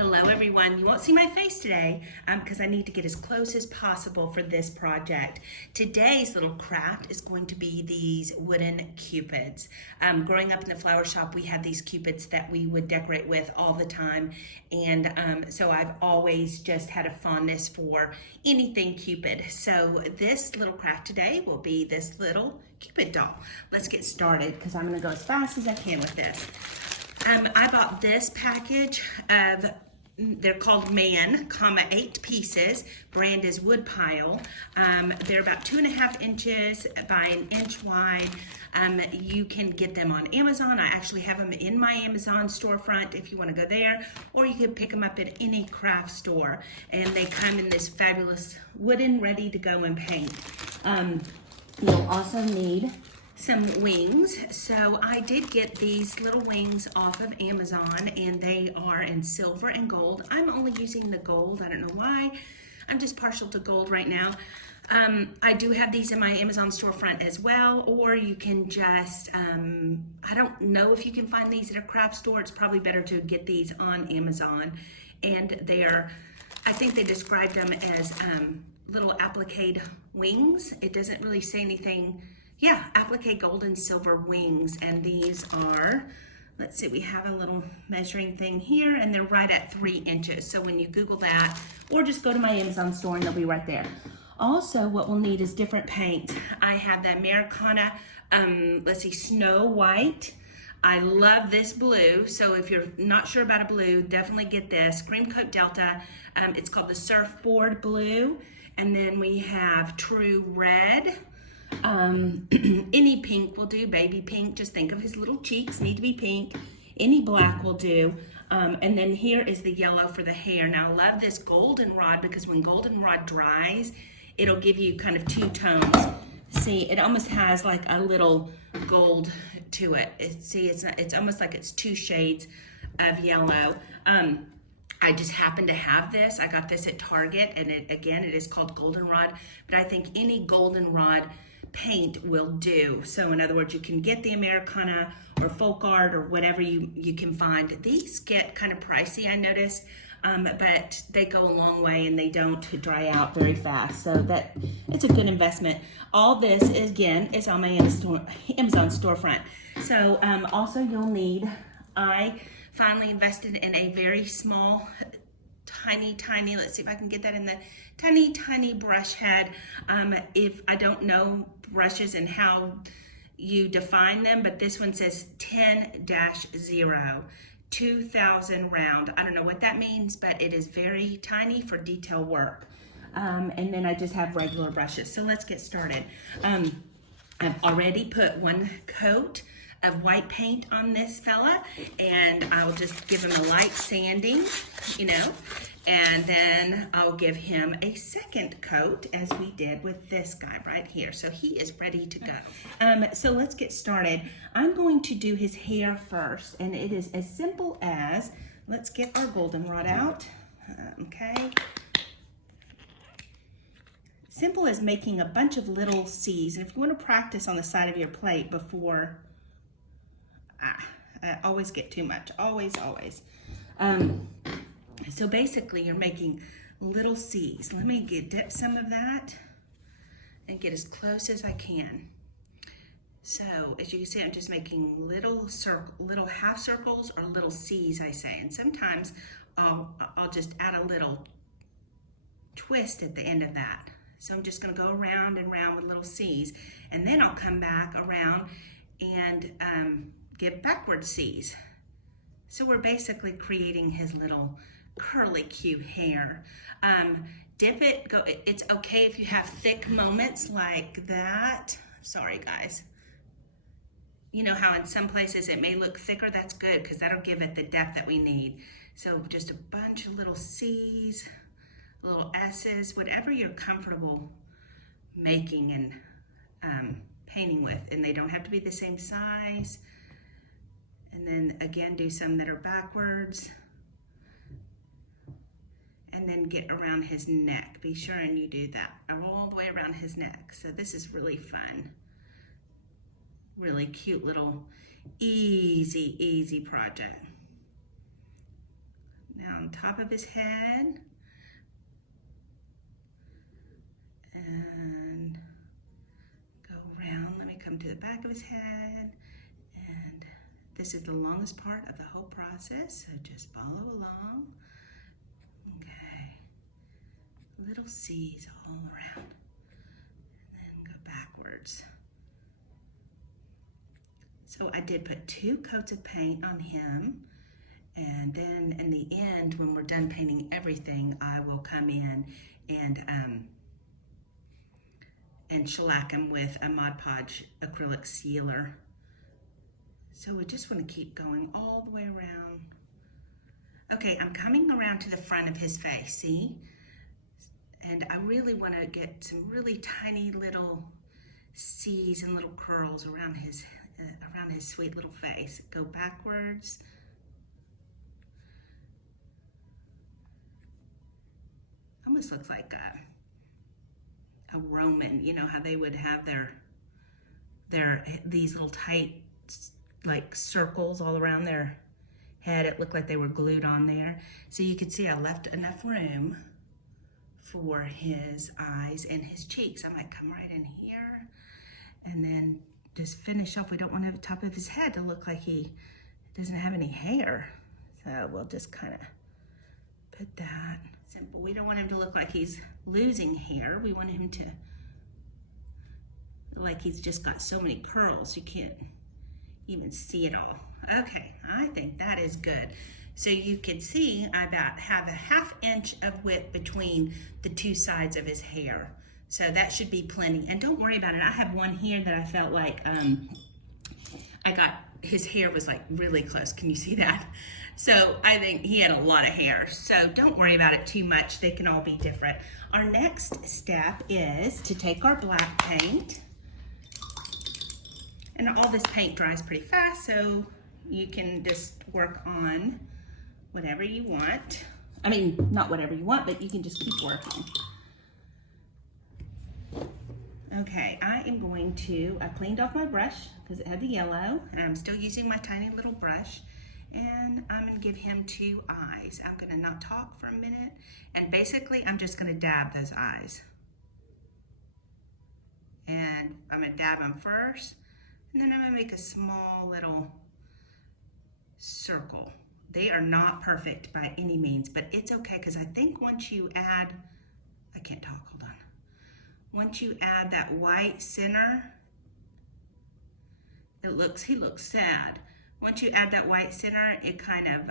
Hello everyone. You won't see my face today because I need to get as close as possible for this project. Today's little craft is going to be these wooden cupids. Growing up in the flower shop, we had these cupids that we would decorate with all the time, and so I've always just had a fondness for anything cupid. So this little craft today will be this little cupid doll. Let's get started because I'm going to go as fast as I can with this. I bought this package of, they're called Man, 8 pieces. Brand is Woodpile. They're about 2.5 inches by 1 inch wide. You can get them on Amazon. I actually have them in my Amazon storefront if you want to go there, or you can pick them up at any craft store. And they come in this fabulous wooden, ready to go and paint. You'll also need some wings. So I did get these little wings off of Amazon, and they are in silver and gold. I'm only using the gold. I don't know why. I'm just partial to gold right now. I do have these in my Amazon storefront as well, or you can just, I don't know if you can find these at a craft store. It's probably better to get these on Amazon. And they're, I think they described them as little applique wings. It doesn't really say anything. Yeah, applique gold and silver wings, and these are, let's see, we have a little measuring thing here, and they're right at 3 inches. So when you Google that, or just go to my Amazon store and they'll be right there. Also, what we'll need is different paint. I have the Americana, let's see, Snow White. I love this blue, so if you're not sure about a blue, definitely get this. Cream Coat Delta, it's called the Surfboard Blue. And then we have True Red. Any pink will do, baby pink. Just think of his little cheeks, need to be pink. Any black will do. And then here is the yellow for the hair. Now I love this goldenrod because when goldenrod dries, it'll give you kind of two tones. See, it almost has like a little gold to it. It's almost like it's 2 shades of yellow. I just happen to have this. I got this at Target, and it is called goldenrod, but I think any goldenrod paint will do. So in other words, you can get the Americana or folk art or whatever you can find. These get kind of pricey, I noticed, but they go a long way and they don't dry out very fast. So that it's a good investment. All this is on my Amazon storefront. So also you'll need, I finally invested in a very small, tiny, let's see if I can get that in the tiny brush head. If I don't know brushes and how you define them, but this one says 10-0, 2000 round. I don't know what that means, but it is very tiny for detail work. And then I just have regular brushes. So let's get started. I've already put 1 coat of white paint on this fella, and I'll just give him a light sanding, and then I'll give him a second coat as we did with this guy right here. So he is ready to go. So let's get started. I'm going to do his hair first, and it is as simple as, let's get our goldenrod out, okay? Simple as making a bunch of little C's, and if you want to practice on the side of your plate before, I always get too much, always. So basically you're making little C's. Let me dip some of that and get as close as I can. So as you can see, I'm just making little half circles or little C's, I say. And sometimes I'll just add a little twist at the end of that. So I'm just gonna go around and around with little C's. And then I'll come back around and give backward C's. So we're basically creating his little curly cute hair. Dip it, it's okay if you have thick moments like that. Sorry guys. You know how in some places it may look thicker, that's good because that'll give it the depth that we need. So just a bunch of little C's, little S's, whatever you're comfortable making and painting with, and they don't have to be the same size. And then again, do some that are backwards. And then get around his neck. Be sure and you do that all the way around his neck. So this is really fun. Really cute little easy project. Now on top of his head. And go around. Let me come to the back of his head. And this is the longest part of the whole process, so just follow along. Okay. Little C's all around. And then go backwards. So I did put 2 coats of paint on him. And then in the end, when we're done painting everything, I will come in and shellac him with a Mod Podge acrylic sealer. So we just want to keep going all the way around. Okay, I'm coming around to the front of his face, see? And I really want to get some really tiny little C's and little curls around his sweet little face. Go backwards. Almost looks like a Roman, you know how they would have these little tight like circles all around their head. It looked like they were glued on there. So you can see I left enough room for his eyes and his cheeks. I might come right in here and then just finish off. We don't want the top of his head to look like he doesn't have any hair. So we'll just kind of put that. Simple. We don't want him to look like he's losing hair. We want him to look like he's just got so many curls you can't even see it all. Okay, I think that is good. So you can see I about have a 1/2 inch of width between the 2 sides of his hair. So that should be plenty. And don't worry about it. I have one here that I felt like his hair was like really close. Can you see that? So I think he had a lot of hair. So don't worry about it too much. They can all be different. Our next step is to take our black paint. And all this paint dries pretty fast, so you can just work on whatever you want. I mean, not whatever you want, but you can just keep working. Okay, I am going to, I cleaned off my brush because it had the yellow, and I'm still using my tiny little brush. And I'm gonna give him 2 eyes. I'm gonna not talk for a minute, and basically I'm just gonna dab those eyes. And I'm gonna dab them first, and then I'm gonna make a small little circle. They are not perfect by any means, but it's okay, because I think once you add, I can't talk, hold on. Once you add that white center, he looks sad. Once you add that white center, it kind of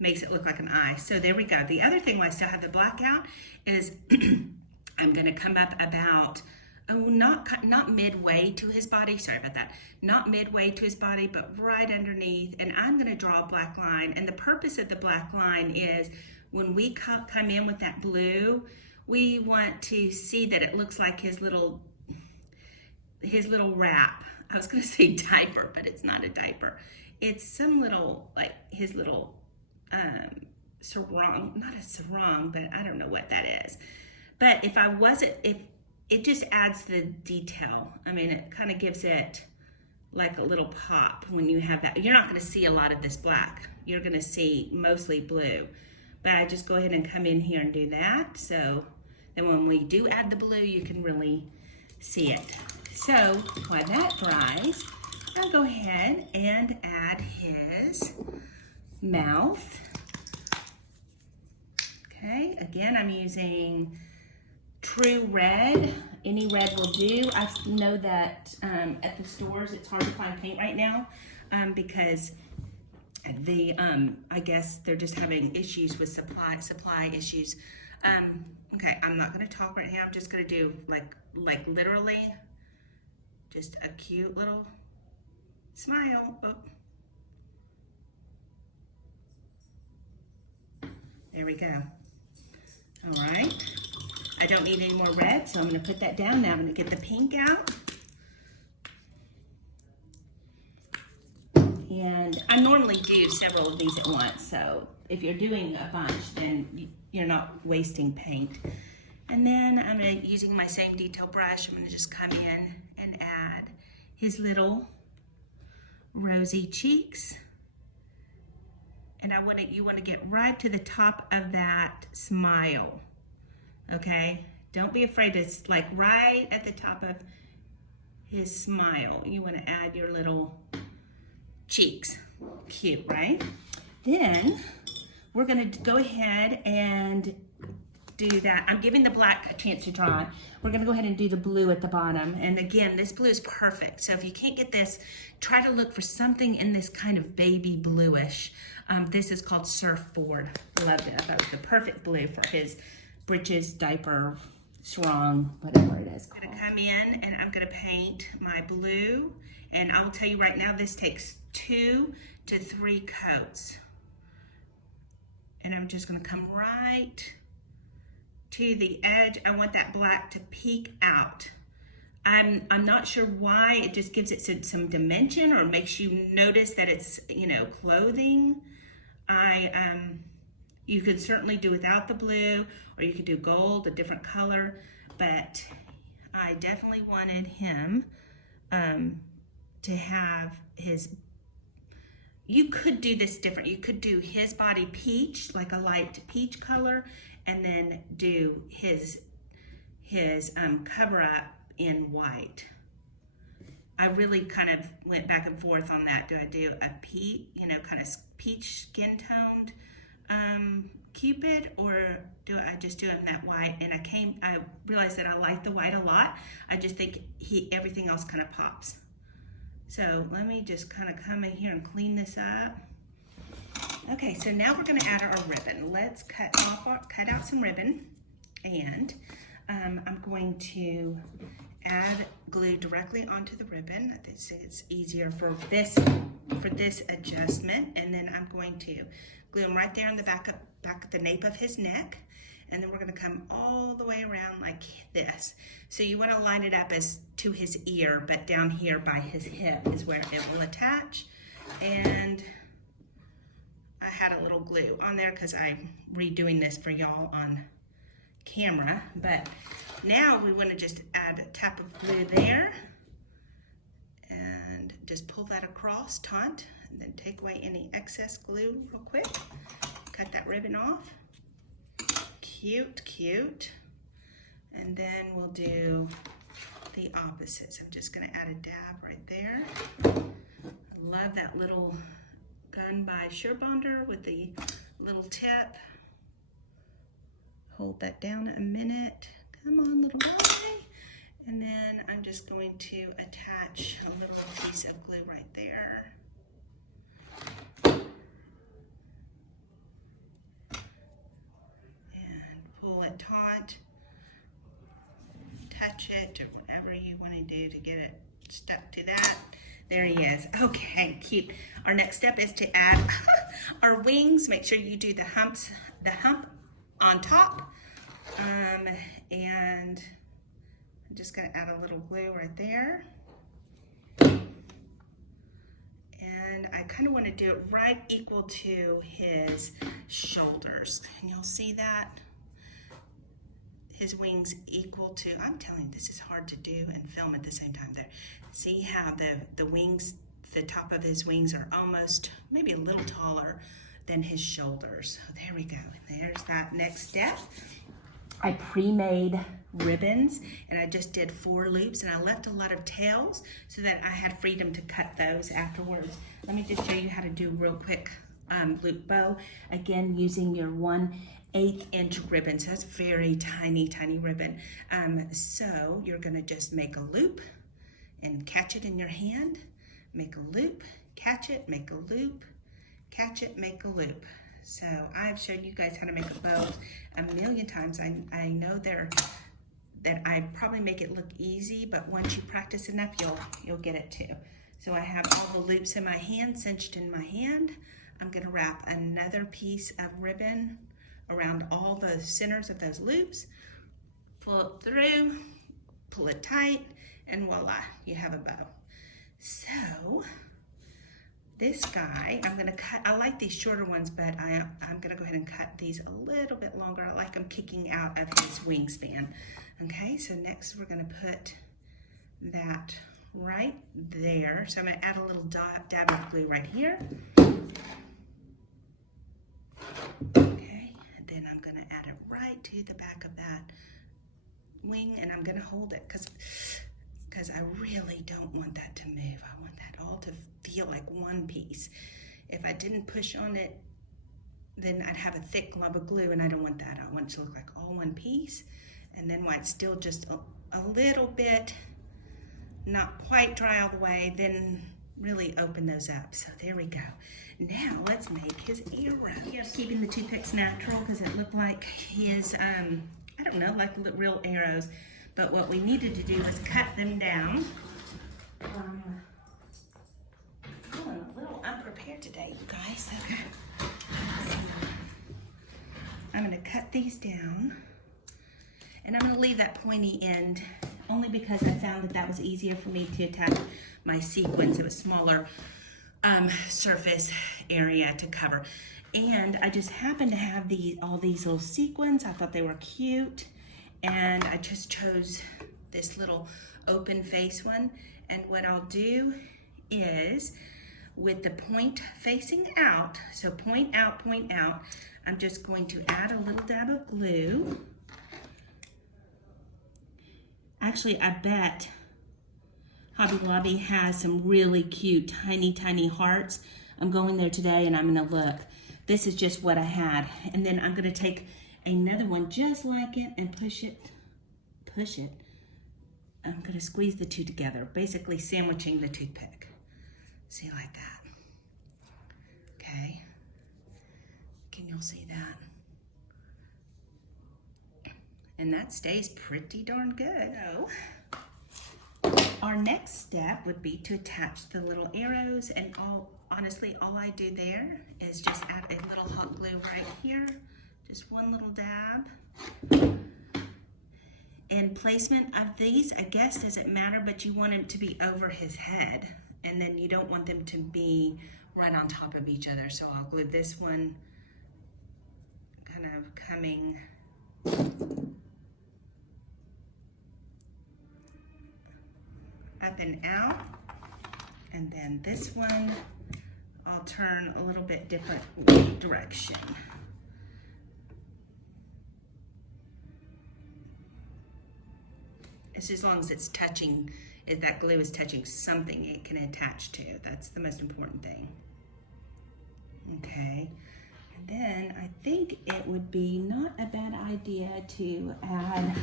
makes it look like an eye. So there we go. The other thing while I still have the black out is I'm gonna come up about, not midway to his body, sorry about that. Not midway to his body, but right underneath. And I'm gonna draw a black line. And the purpose of the black line is when we come in with that blue, we want to see that it looks like his little wrap. I was gonna say diaper, but it's not a diaper. It's some little, like his little sarong, not a sarong, but I don't know what that is. But if it just adds the detail. I mean, it kind of gives it like a little pop when you have that. You're not gonna see a lot of this black. You're gonna see mostly blue. But I just go ahead and come in here and do that. So then when we do add the blue, you can really see it. So while that dries, I'll go ahead and add his mouth. Okay, again, I'm using True Red. Any red will do. I know that at the stores it's hard to find paint right now because I guess they're just having issues with supply issues. Okay, I'm not gonna talk right now. I'm just gonna do like literally just a cute little smile. Oh. There we go. All right. I don't need any more red, so I'm gonna put that down. Now I'm gonna get the pink out. And I normally do several of these at once, so if you're doing a bunch, then you're not wasting paint. And then I'm using my same detail brush, I'm gonna just come in and add his little rosy cheeks. And you want to get right to the top of that smile, okay? Don't be afraid, it's like right at the top of his smile. You want to add your little cheeks. Cute, right? Then we're going to go ahead and do that. I'm giving the black a chance to dry. We're going to go ahead and do the blue at the bottom. And again, this blue is perfect. So if you can't get this, try to look for something in this kind of baby bluish. This is called Surfboard. Loved it. I thought it was the perfect blue for his britches, diaper, sarong, whatever it is. I'm going to come in and I'm going to paint my blue. And I'll tell you right now, this takes 2 to 3 coats. And I'm just going to come right to the edge. I want that black to peek out. I'm not sure why. It just gives it some dimension or makes you notice that it's, you know, clothing. You could certainly do without the blue, or you could do gold, a different color, but I definitely wanted him to have his, you could do this different. You could do his body peach, like a light peach color, and then do his cover up in white. I really kind of went back and forth on that. Do I do a peach, you know, kind of peach skin toned Cupid, or do I just do him that white? And I realized that I like the white a lot. I just think everything else kind of pops. So let me just kind of come in here and clean this up. Okay, so now we're going to add our ribbon. Let's cut out some ribbon, and I'm going to add glue directly onto the ribbon. I think it's easier for this adjustment, and then I'm going to glue him right there on the back of the nape of his neck, and then we're going to come all the way around like this. So you want to line it up as to his ear, but down here by his hip is where it will attach. And I had a little glue on there because I'm redoing this for y'all on camera, but now we want to just add a tap of glue there and just pull that across, taunt, and then take away any excess glue real quick. Cut that ribbon off. Cute, cute. And then we'll do the opposites. I'm just going to add a dab right there. I love that little gun by Surebonder with the little tip. Hold that down a minute. Come on, little boy. And then I'm just going to attach a little piece of glue right there. And pull it taut. Touch it, or whatever you want to do to get it stuck to that. There he is. Okay, cute. Our next step is to add our wings. Make sure you do the hump on top. And I'm just going to add a little glue right there. And I kind of want to do it right equal to his shoulders. And you'll see that. His wings equal to, I'm telling you, this is hard to do and film at the same time there. See how the wings, the top of his wings are almost, maybe a little taller than his shoulders. So there we go. There's that next step. I pre-made ribbons, and I just did 4 loops, and I left a lot of tails so that I had freedom to cut those afterwards. Let me just show you how to do a real quick loop bow. Again, using your 1/8 inch ribbon. So that's very tiny, tiny ribbon. So you're gonna just make a loop and catch it in your hand. Make a loop, catch it, make a loop, catch it, make a loop. So I've showed you guys how to make a bow a million times. I know that I probably make it look easy, but once you practice enough, you'll get it too. So I have all the loops in my hand, cinched in my hand. I'm gonna wrap another piece of ribbon around all the centers of those loops, pull it through, pull it tight, and voila, you have a bow. So this guy, I'm gonna cut, I like these shorter ones, but I'm gonna go ahead and cut these a little bit longer. I like them kicking out of his wingspan. Okay, so next we're gonna put that right there. So I'm gonna add a little dab of glue right here. Okay, and then I'm gonna add it right to the back of that wing, and I'm gonna hold it because I really don't want that to move. I want that all to feel like one piece. If I didn't push on it, then I'd have a thick glob of glue, and I don't want that. I want it to look like all one piece. And then while it's still just a little bit, not quite dry all the way, then really open those up. So there we go. Now let's make his arrow. He's keeping the toothpicks natural because it looked like his, I don't know, like real arrows. But what we needed to do was cut them down. I'm feeling a little unprepared today, you guys. Okay. So I'm gonna cut these down, and I'm gonna leave that pointy end only because I found that that was easier for me to attach my sequins. It was smaller surface area to cover. And I just happened to have all these little sequins. I thought they were cute. And I just chose this little open face one. And what I'll do is, with the point facing out, so point out, I'm just going to add a little dab of glue. Actually, I bet Hobby Lobby has some really cute, tiny hearts. I'm going there today and I'm gonna look. This is just what I had. And then I'm gonna take another one just like it and push it. I'm gonna squeeze the two together, basically sandwiching the toothpick. See, like that. Okay. Can y'all see that? And that stays pretty darn good. So, our next step would be to attach the little arrows, and honestly, all I do there is just add a little hot glue right here, just one little dab. And placement of these, I guess, doesn't matter, but you want them to be over his head, and then you don't want them to be right on top of each other. So I'll glue this one kind of coming up and out, and then this one I'll turn a little bit different direction. It's as long as it's touching, if that glue is touching something it can attach to. That's the most important thing. Okay, and then I think it would be not a bad idea to add,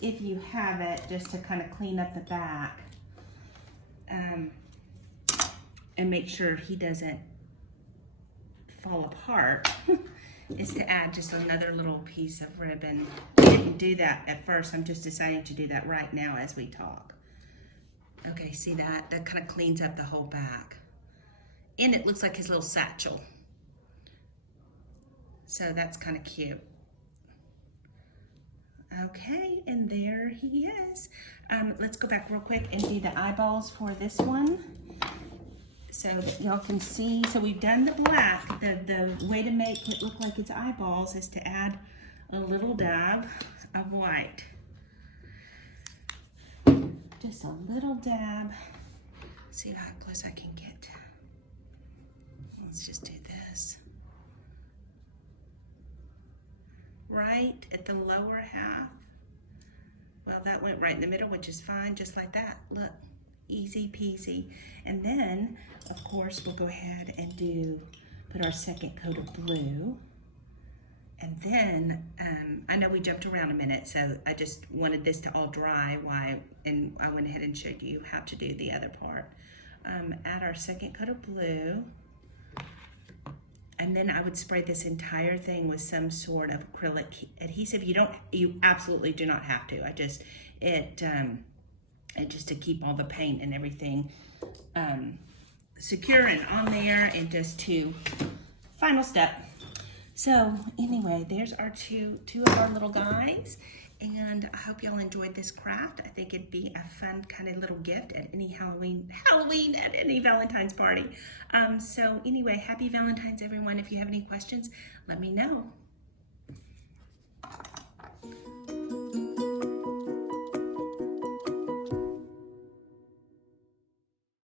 if you have it, just to kind of clean up the back and make sure he doesn't fall apart, is to add just another little piece of ribbon. I didn't do that at first. I'm just deciding to do that right now as we talk. Okay, see that? That kind of cleans up the whole back. And it looks like his little satchel. So that's kind of cute. Okay, and there he is. Let's go back real quick and do the eyeballs for this one, so that y'all can see. So we've done the black. The way to make it look like it's eyeballs is to add a little dab of white. Just a little dab. See how close I can get. Let's just do this. Right at the lower half. Well, that went right in the middle, which is fine, just like that. Look, easy peasy. And then, of course, we'll go ahead and put our second coat of blue. And then, I know we jumped around a minute, so I just wanted this to all dry and I went ahead and showed you how to do the other part. Add our second coat of blue. And then I would spray this entire thing with some sort of acrylic adhesive. You absolutely do not have to. Just to keep all the paint and everything secure and on there, and just to final step. So anyway, there's our two of our little guys, and I hope y'all enjoyed this craft. I think it'd be a fun kind of little gift at any Halloween at any Valentine's party. So anyway, happy Valentine's, everyone. If you have any questions, let me know.